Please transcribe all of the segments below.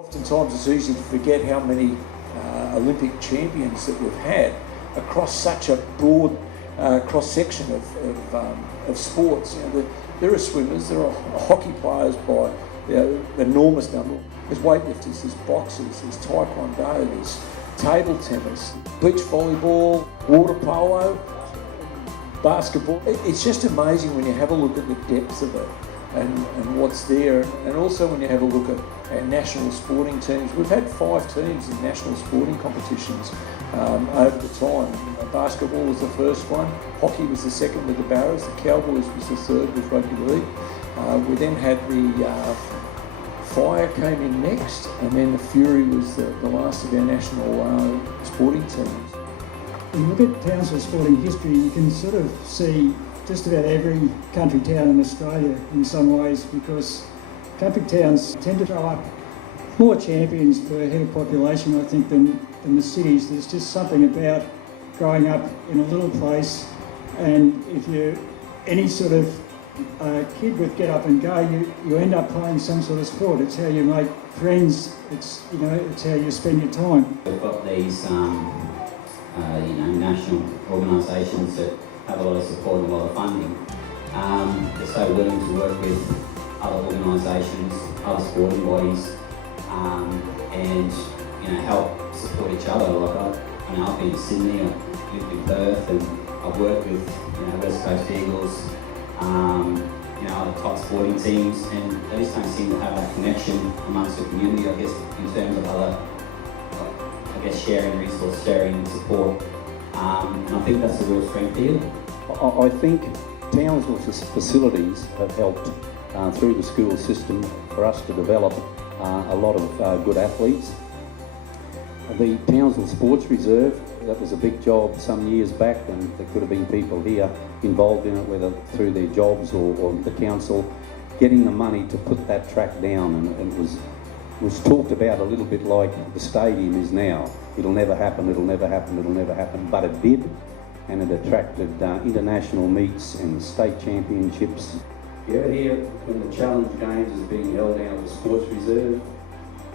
Oftentimes it's easy to forget how many Olympic champions that we've had across such a broad cross-section of sports. There are swimmers, there are hockey players by enormous number. There's weightlifters, there's boxers, there's taekwondo, there's table tennis, beach volleyball, water polo, basketball. It's just amazing when you have a look at the depth of it and what's there, and also when you have a look at our national sporting teams. We've had 5 teams in national sporting competitions over the time. Basketball was the first one, hockey was the second with the Barras, the Cowboys was the third with rugby league. We then had the Fire came in next, and then the Fury was the last of our national sporting teams. When you look at Townsville sporting history, you can sort of see just about every country town in Australia in some ways, because country towns tend to throw up more champions per head of population, I think, than the cities. There's just something about growing up in a little place, and if you're any sort of kid with get up and go, you end up playing some sort of sport. It's how you make friends. It's how you spend your time. We've got these national organisations that have a lot of support and a lot of funding. They're so willing to work with other organisations, other sporting bodies, and help support each other. Like I've been in Sydney, I've lived in Perth, and I've worked with West Coast Eagles, other top sporting teams, and they just don't seem to have that connection amongst the community, I guess, in terms of other, sharing resource, sharing support. And I think that's a real strength here. I think Townsville's facilities have helped through the school system for us to develop a lot of good athletes. The Townsville Sports Reserve, that was a big job some years back, and there could have been people here involved in it, whether through their jobs or the council, getting the money to put that track down, and it was talked about a little bit like the stadium is now. It'll never happen, it'll never happen, it'll never happen, but it did, and it attracted international meets and state championships. If you ever hear when the Challenge Games is being held down at the Sports Reserve,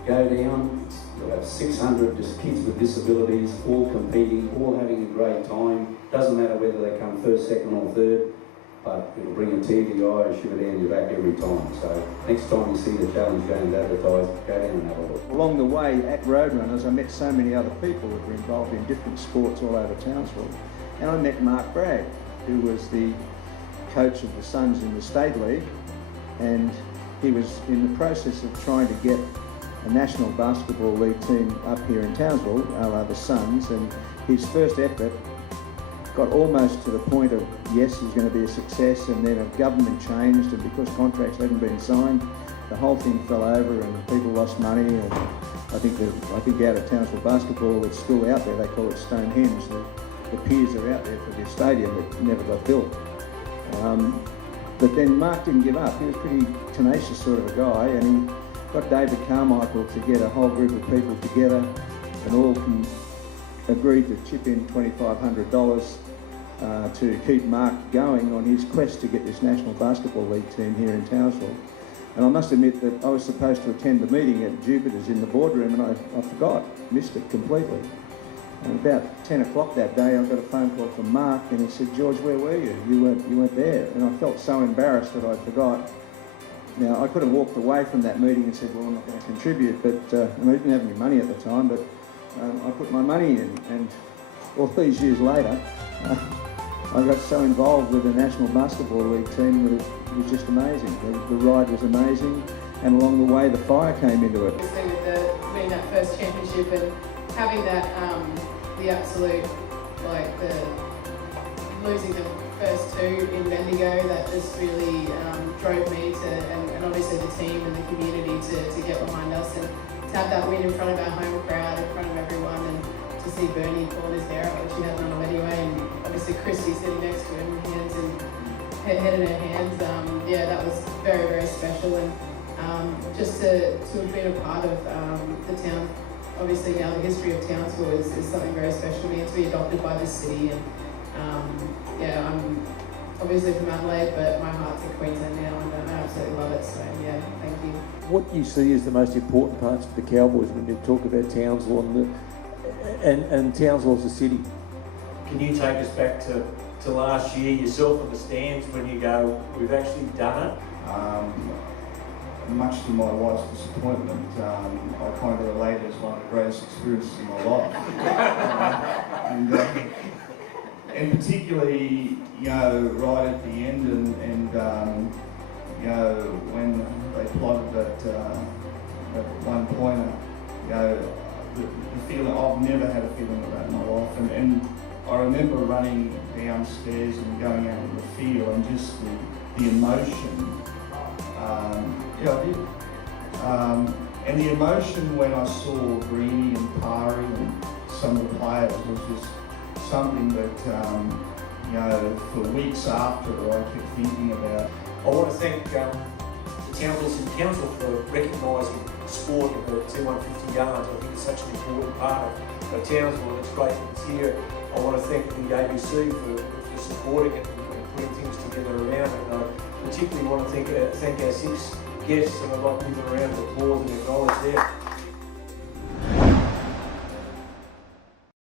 go down, you'll have 600 just kids with disabilities, all competing, all having a great time. Doesn't matter whether they come first, second or third, but it'll bring a tear to your eye and shiver down your back every time. So next time you see the Challenge Games advertised, go down and have a look. Along the way at Roadrunners, I met so many other people that were involved in different sports all over Townsville. And I met Mark Bragg, who was the coach of the Suns in the State League, and he was in the process of trying to get a National Basketball League team up here in Townsville, a la the Suns, and his first effort got almost to the point of, yes, it was going to be a success, and then a government changed, and because contracts hadn't been signed, the whole thing fell over and people lost money. And I think out of Townsville basketball, it's still out there. They call it Stonehenge. The piers are out there for the stadium that never got built. But then Mark didn't give up. He was a pretty tenacious sort of a guy, and he got David Carmichael to get a whole group of people together, and all agreed to chip in $2,500 to keep Mark going on his quest to get this National Basketball League team here in Townsville. And I must admit that I was supposed to attend the meeting at Jupiter's in the boardroom, and I forgot, missed it completely. And about 10 o'clock that day, I got a phone call from Mark, and he said, "George, where were you? You weren't there." And I felt so embarrassed that I forgot. Now, I could have walked away from that meeting and said, "Well, I'm not going to contribute," but I didn't have any money at the time, but I put my money in, and all these years later, I got so involved with the National Basketball League team that it was just amazing. The ride was amazing, and along the way, the Fire came into it. Obviously, with winning that first championship and having that, the absolute, the losing the first 2 in Bendigo, that just really drove me to, and obviously the team and the community to get behind us, and to have that win in front of our home crowd, in front of everyone, and to see Bernie pulling his hair out, which he had none of anyway, and obviously Christy sitting next to him, head in her hands. That was very, very special, and just to have been a part of the town. Obviously now the history of Townsville is something very special to me, and to be adopted by this city. And I'm obviously from Adelaide, but my heart's in Queensland now, and I absolutely love it. So thank you. what you see as the most important parts for the Cowboys when you talk about Townsville and Townsville as a city? Can you take us back to last year, yourself in the stands, when you go, we've actually done it? Much to my wife's disappointment, I kind of relate it as one of the greatest experiences in my life. And particularly, you know, right at the end and you know, when they plotted that one-pointer, you know, the feeling, I've never had a feeling like that in my life. And I remember running downstairs and going out in the field and just the emotion. Yeah, I did. And the emotion when I saw Greeny and Pari and some of the players was just something that, you know, for weeks after I kept thinking about. I want to thank the Townsville City Council for recognising sport in the T150 yards. I think it's such an important part of Townsville. It's great that it's here. I want to thank the ABC for supporting it and putting things together around it. And I particularly want to thank our 6 guests, and I'd like to give them a round of applause and acknowledge them.